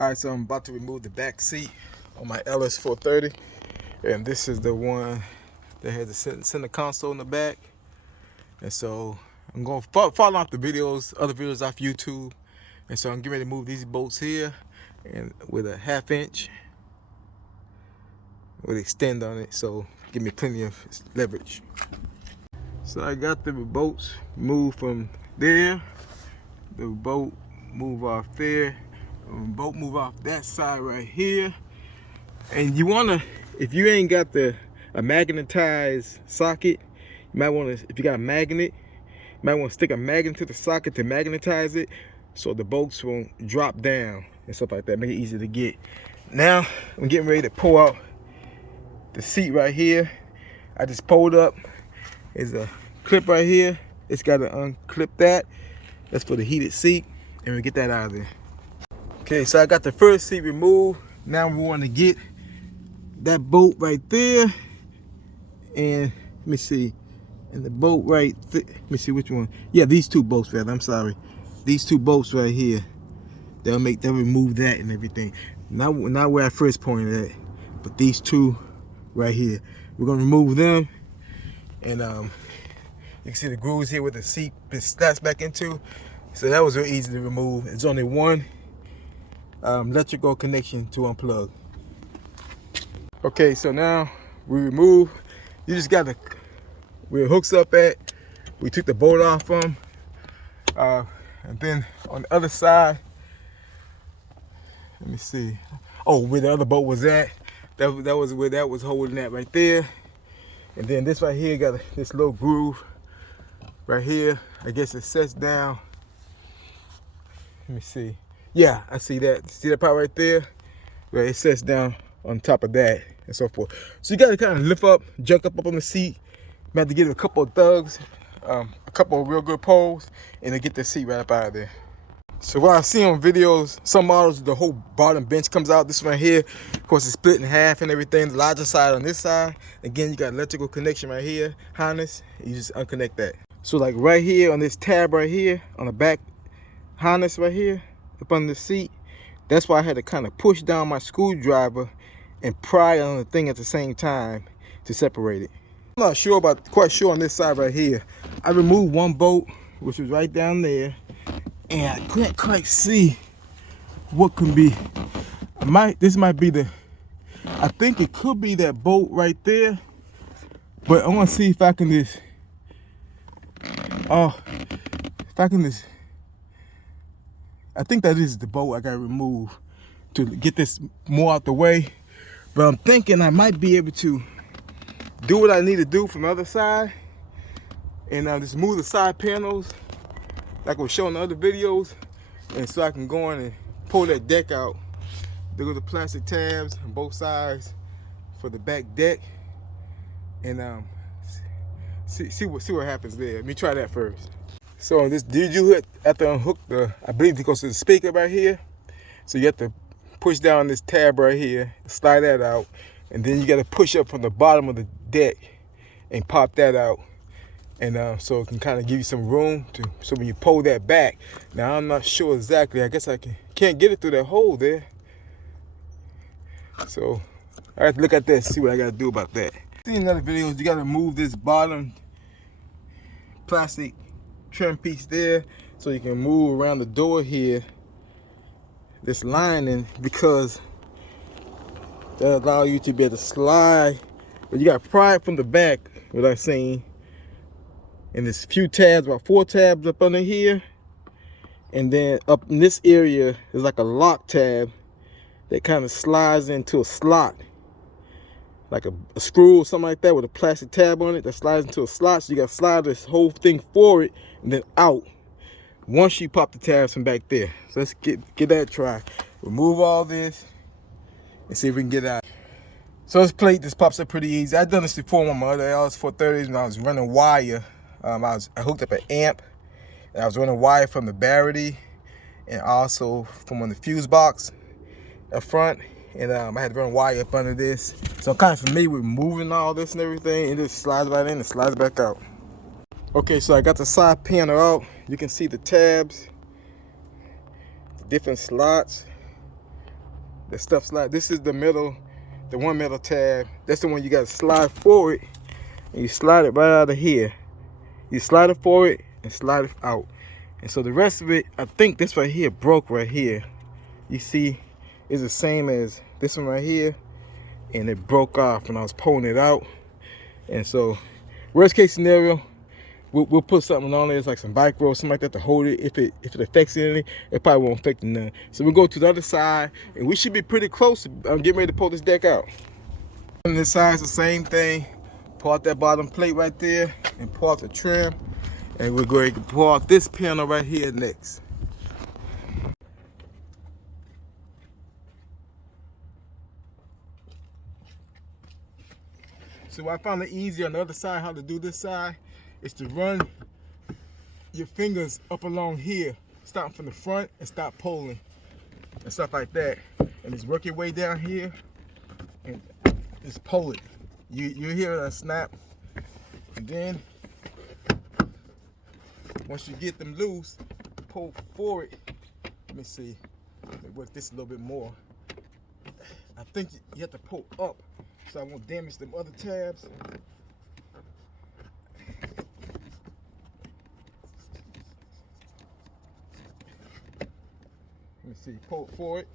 Alright, so I'm about to remove the back seat on my LS430, and this is the one that has the center console in the back. And so I'm going to follow off the videos, other videos off YouTube. And so I'm getting ready to move these bolts here, and with a 1/2 inch with extend on it, so give me plenty of leverage. So I got the bolts moved from there, the bolt move off there, bolt move off that side right here. And you wanna, if you ain't got a magnetized socket, you might wanna, if you got a magnet, you might wanna stick a magnet to the socket to magnetize it so the bolts won't drop down and stuff like that, make it easy to get. Now I'm getting ready to pull out the seat right here. I just pulled up. There's a clip right here. It's got to unclip that. That's for the heated seat, and we get that out of there. Okay, so I got the first seat removed. Now we want to get that bolt right there, and let me see, and the bolt right let me see which one. Yeah, these two bolts, rather. I'm sorry, these two bolts right here. They'll remove that and everything. Not where I first pointed at, but these two right here. We're gonna remove them, and you can see the grooves here where the seat snaps back into. So that was very easy to remove. It's only one electrical connection to unplug. Okay, so now we remove. You just got where it hooks up at. We took the bolt off from, and then on the other side, let me see. Oh, where the other bolt was at. That was where that was holding that right there. And then this right here got this little groove right here. I guess it sets down. Let me see. Yeah, I see that. See that part right there? Where it sets down on top of that and so forth. So you got to kind of lift up, junk up on the seat. You have to get a couple of thugs, a couple of real good pulls, and then get the seat right up out of there. So what I see on videos, some models, the whole bottom bench comes out. This one here, of course, it's split in half and everything. The larger side on this side. Again, you got electrical connection right here, harness. You just unconnect that. So like right here on this tab right here, on the back harness right here, up under the seat, that's why I had to kind of push down my screwdriver and pry on the thing at the same time to separate it. I'm not sure quite sure on this side right here. I removed one bolt, which was right down there. And I couldn't quite see what can be. This might be I think it could be that bolt right there. But I want to see if I can just, I think that is the bolt I got to remove to get this more out the way. But I'm thinking I might be able to do what I need to do from the other side and just move the side panels like I was showing the other videos, and so I can go in and pull that deck out. There go the plastic tabs on both sides for the back deck, and see what happens there. Let me try that first. So on this you have to unhook I believe it goes to the speaker right here. So you have to push down this tab right here, slide that out, and then you got to push up from the bottom of the deck and pop that out. And so it can kind of give you some room so when you pull that back. Now I'm not sure exactly. I guess I can't get it through that hole there. So I have to look at that, see what I got to do about that. In other videos, you got to move this bottom plastic trim piece there so you can move around the door here, this lining, because that allows you to be able to slide. But you got to pry it from the back, what I'm saying. And there's a few tabs, about 4 tabs up under here. And then up in this area, there's like a lock tab that kind of slides into a slot. Like a screw or something like that with a plastic tab on it that slides into a slot. So you got to slide this whole thing forward and then out once you pop the tabs from back there. So let's get that try. Remove all this and see if we can get out. So this plate, this pops up pretty easy. I've done this before on my other LS430s when I was running wire. I hooked up an amp, and I was running wire from the battery and also from on the fuse box up front, and I had to run wire up under this. So I'm kind of familiar with moving all this and everything, and it just slides right in and slides back out. Okay, so I got the side panel out. You can see the tabs, the different slots. the stuff slide. This is the middle, the one middle tab. That's the one you gotta slide forward, and you slide it right out of here. You slide it forward and slide it out. And so the rest of it, I think this right here broke right here. You see, it's the same as this one right here, and it broke off when I was pulling it out. And so, worst case scenario, we'll put something on there, it's like some bike roll, something like that to hold it. If it affects anything, it probably won't affect none. So we'll go to the other side, and we should be pretty close. I'm getting ready to pull this deck out. On this side, it's the same thing. Pull out that bottom plate right there, and pull out the trim. And we're going to pull out this panel right here next. So I found it easy on the other side, how to do this side, is to run your fingers up along here, starting from the front and start pulling and stuff like that. And just work your way down here and just pull it. You hear that snap, and then once you get them loose, pull forward. Let me see, let me work this a little bit more. I think you have to pull up, so I won't damage them other tabs. Let me see, pull it forward.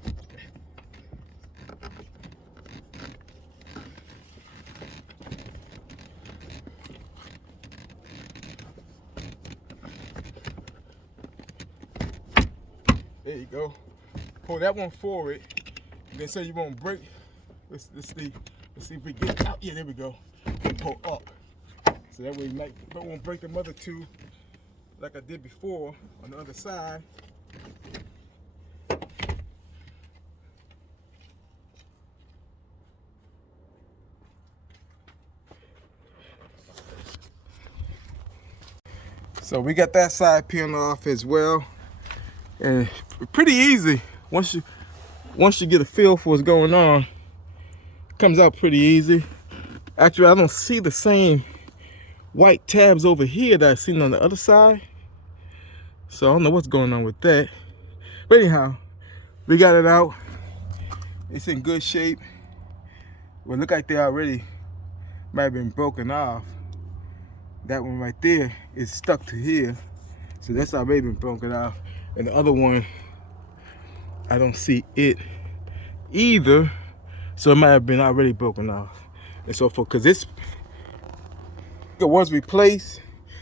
There you go. Pull that one forward, and then so you won't break. Let's see if we get out. Yeah, there we go. And pull up. So that way you won't break the other two like I did before on the other side. So we got that side peeled off as well. And pretty easy. Once you get a feel for what's going on, it comes out pretty easy. Actually, I don't see the same white tabs over here that I've seen on the other side. So I don't know what's going on with that. But anyhow, we got it out. It's in good shape. Well, look like they already might have been broken off. That one right there is stuck to here. So that's already been broken off. And the other one, I don't see it either. So it might have been already broken off. And so because this was replaced,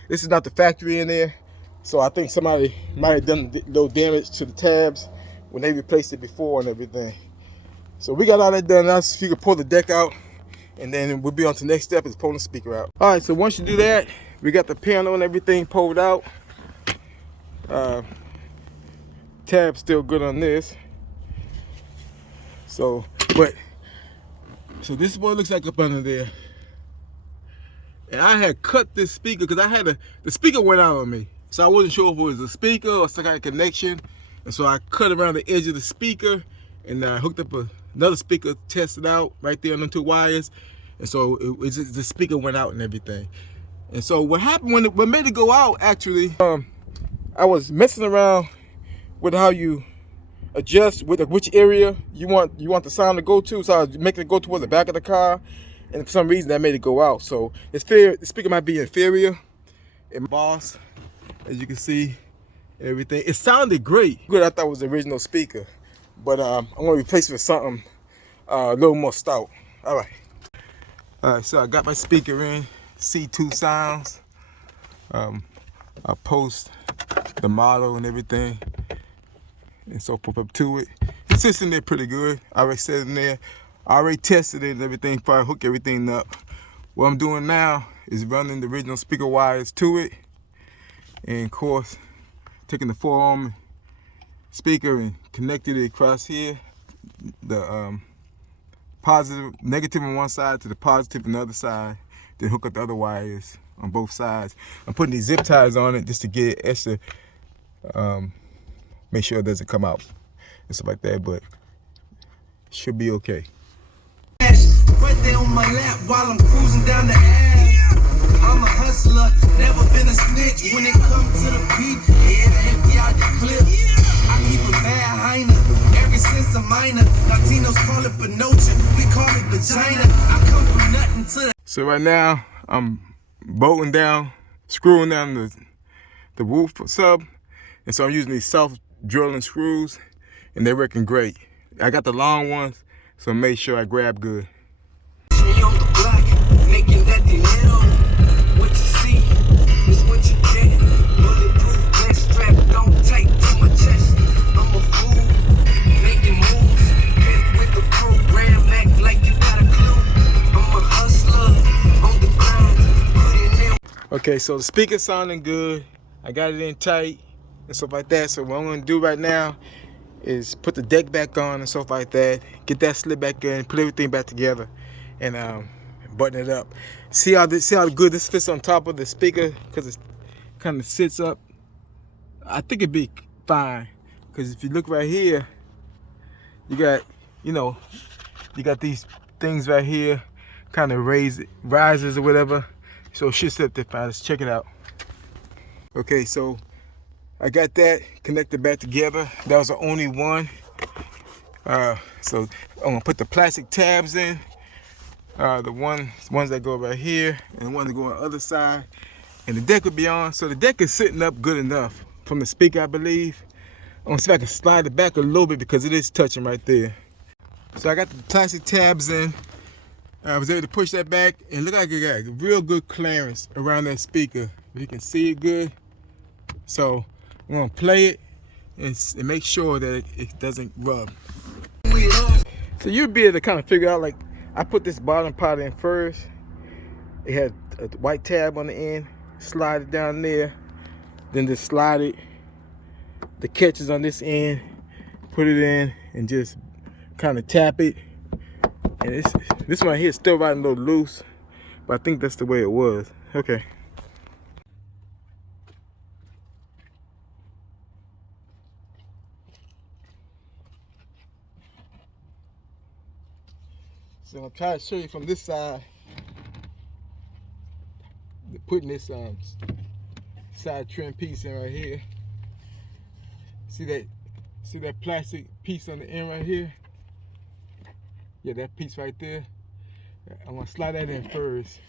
this is not the factory in there. So I think somebody might have done a little damage to the tabs when they replaced it before and everything. So we got all that done. Now if you can pull the deck out, and then we'll be on to the next step is pulling the speaker out. All right, so once you do that, we got the panel and everything pulled out. Tab's still good on this. So this is what it looks like up under there. And I had cut this speaker because the speaker went out on me. So I wasn't sure if it was a speaker or some kind of connection. And so I cut around the edge of the speaker and I hooked up another speaker, tested out right there on them two wires. And so the speaker went out and everything. And so what happened when made it go out, actually, I was messing around with how you adjust with which area you want the sound to go to. So I was making it go towards the back of the car, and for some reason that made it go out. So the speaker might be inferior. And Boss, as you can see, everything. It sounded great. Good, I thought it was the original speaker, but I'm gonna replace it with something a little more stout. All right, so I got my speaker in. C2 Sounds. I post the model and everything and so forth up to it. It sits in there pretty good. I already set it in there. I already tested it and everything, probably hook everything up. What I'm doing now is running the original speaker wires to it, and of course taking the 4-ohm speaker and connected it across here, the negative on one side to the positive on the other side, then hook up the other wires on both sides. I'm putting these zip ties on it just to get extra, make sure it doesn't come out and stuff like that, but it should be okay. Right there on my lap while I'm cruising down the alley. I'm a hustler, never been a snitch. When it comes to the beat, yeah, empty out the clip. I keep a bad hyena ever since a minor. Latino call it Pinocchio, we call it vagina. I come from nothing to the. So right now I'm bolting down, screwing down the roof sub, and so I'm using these self-drilling screws, and they're working great. I got the long ones, so make sure I grab good. Me on the block, making that dinero. What you see is what you get. Bulletproof vest strap, don't take to my chest. I'm a fool, making moves. Get with the program, act like you got a clue. I'm a hustler on the ground, putting in. Okay, so the speaker's sounding good. I got it in tight and stuff like that. So what I'm gonna do right now is put the deck back on and stuff like that. Get that slip back in, put everything back together, and button it up. See how good this fits on top of the speaker, because it kind of sits up. I think it'd be fine, because if you look right here, you got, you got these things right here, kind of rises or whatever. So it should sit there fine. Let's check it out. Okay, so I got that connected back together. That was the only one. So I'm gonna put the plastic tabs in. The ones that go right here, and the one that go on the other side. And the deck will be on. So the deck is sitting up good enough from the speaker, I believe. I'm gonna see if I can slide it back a little bit, because it is touching right there. So I got the plastic tabs in. I was able to push that back, and look like it got real good clearance around that speaker. You can see it good. So I'm gonna play it and make sure that it doesn't rub. So you'll be able to kind of figure out, like, I put this bottom part in first. It had a white tab on the end. Slide it down there, then just slide it. The catches on this end, put it in, and just kind of tap it. And this one here is still riding a little loose, but I think that's the way it was. Okay. So I'll try to show you from this side. Putting this side trim piece in right here. See that plastic piece on the end right here? Yeah, that piece right there. I'm gonna slide that in first.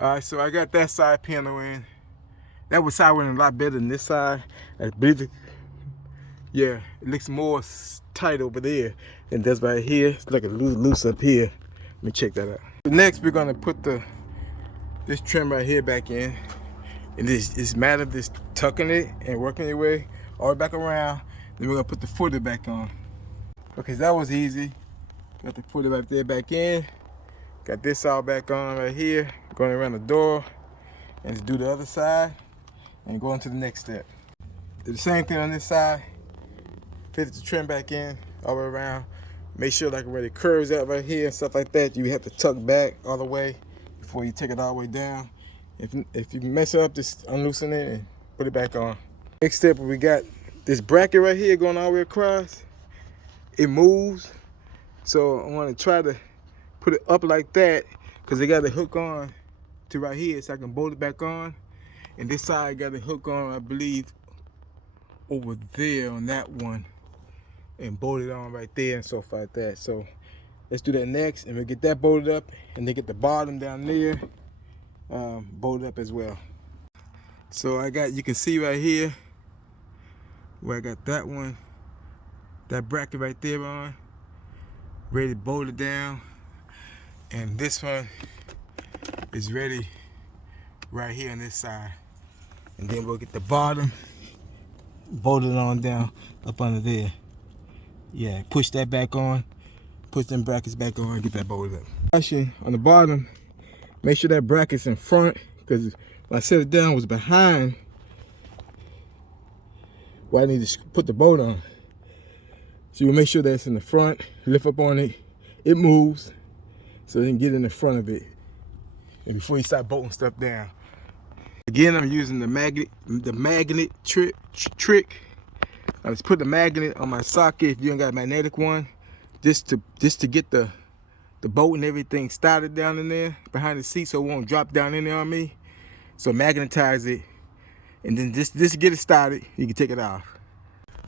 Alright, so I got that side panel in. That was side went a lot better than this side. I believe yeah, it looks more tight over there than it does right here. It's like a loose up here. Let me check that out. Next, we're gonna put this trim right here back in. And it's a matter of just tucking it and working your way all the way back around. Then we're gonna put the footer back on. Okay, so that was easy. Got the footer right there back in. Got this all back on right here. Going around the door, and to do the other side and go on to the next step. Do the same thing on this side. Fit the trim back in all the way around. Make sure like where it curves out right here and stuff like that, you have to tuck back all the way before you take it all the way down. If you mess it up, just unloosen it and put it back on. Next step, we got this bracket right here going all the way across. It moves, so I want to try to put it up like that, because they got the hook on to right here, so I can bolt it back on. And this side got the hook on, I believe, over there on that one, and bolt it on right there and stuff like that. So Let's do that next, and we'll get that bolted up, and then get the bottom down there bolted up as well. So you can see right here where I got that one, that bracket right there on, ready to bolt it down, and this one is ready right here on this side, and then we'll get the bottom bolted on down up under there. Yeah, push that back on, push them brackets back on, and get that bolted up. Caution on the bottom, make sure that bracket's in front, because when I set it down, it was behind where I need to put the bolt on. So you make sure that's in the front, lift up on it, it moves, so you can get in the front of it, and before you start bolting stuff down. Again, I'm using the magnet trick. I just put the magnet on my socket if you ain't got a magnetic one, just to get the bolt and everything started down in there behind the seat, so it won't drop down in there on me. So magnetize it, and then just to get it started, you can take it off.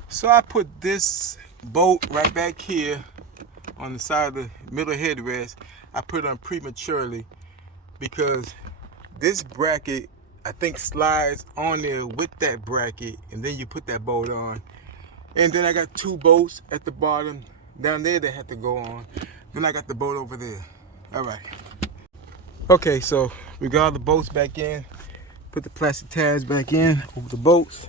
So I put this bolt right back here on the side of the middle headrest. I put it on prematurely because this bracket, I think, slides on there with that bracket, and then you put that bolt on. And then I got 2 bolts at the bottom down there that have to go on. Then I got the bolt over there. All right. Okay, so we got all the bolts back in. Put the plastic tabs back in over the bolts.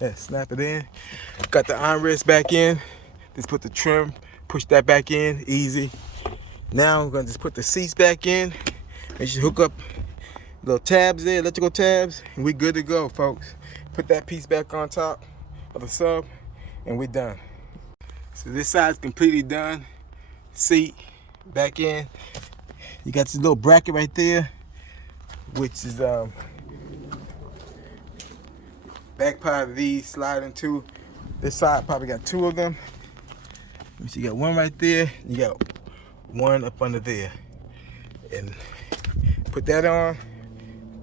Yeah, snap it in. Got the armrest back in. Just put the trim, push that back in, easy. Now we're gonna just put the seats back in. And just hook up little tabs there, electrical tabs, and we good to go, folks. Put that piece back on top of the sub, and we're done. So this side's completely done. Seat back in. You got this little bracket right there, which is back part of these slide into. This side probably got 2 of them. So you got one right there, you got one up under there. And put that on,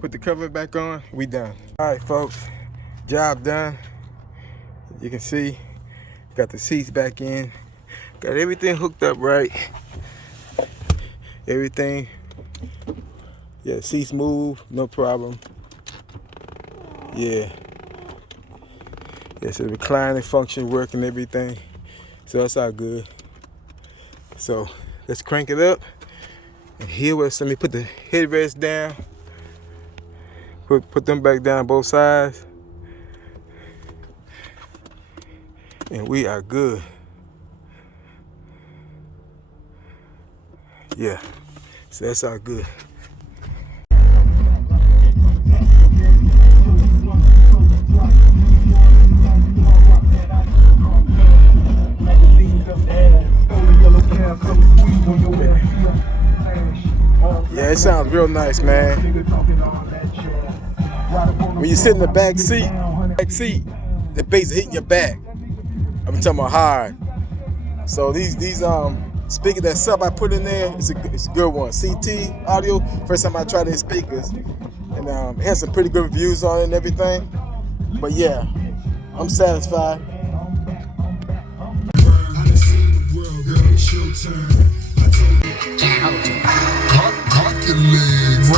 put the cover back on, we done. All right, folks, job done. You can see, got the seats back in, got everything hooked up right. Everything, yeah, seats move, no problem. Yeah. Yeah, so the reclining function work and everything. So that's all good. So let's crank it up. And here was, let me put the headrest down. Put them back down both sides. And we are good. Yeah, so that's all good. Yeah, it sounds real nice, man. When you sit in the back seat, the bass hitting your back. I'm talking about hard. So these speakers, that sub I put in there, it's a good one. CT audio. First time I tried these speakers, and it has some pretty good reviews on it and everything. But yeah, I'm satisfied. Cock your legs,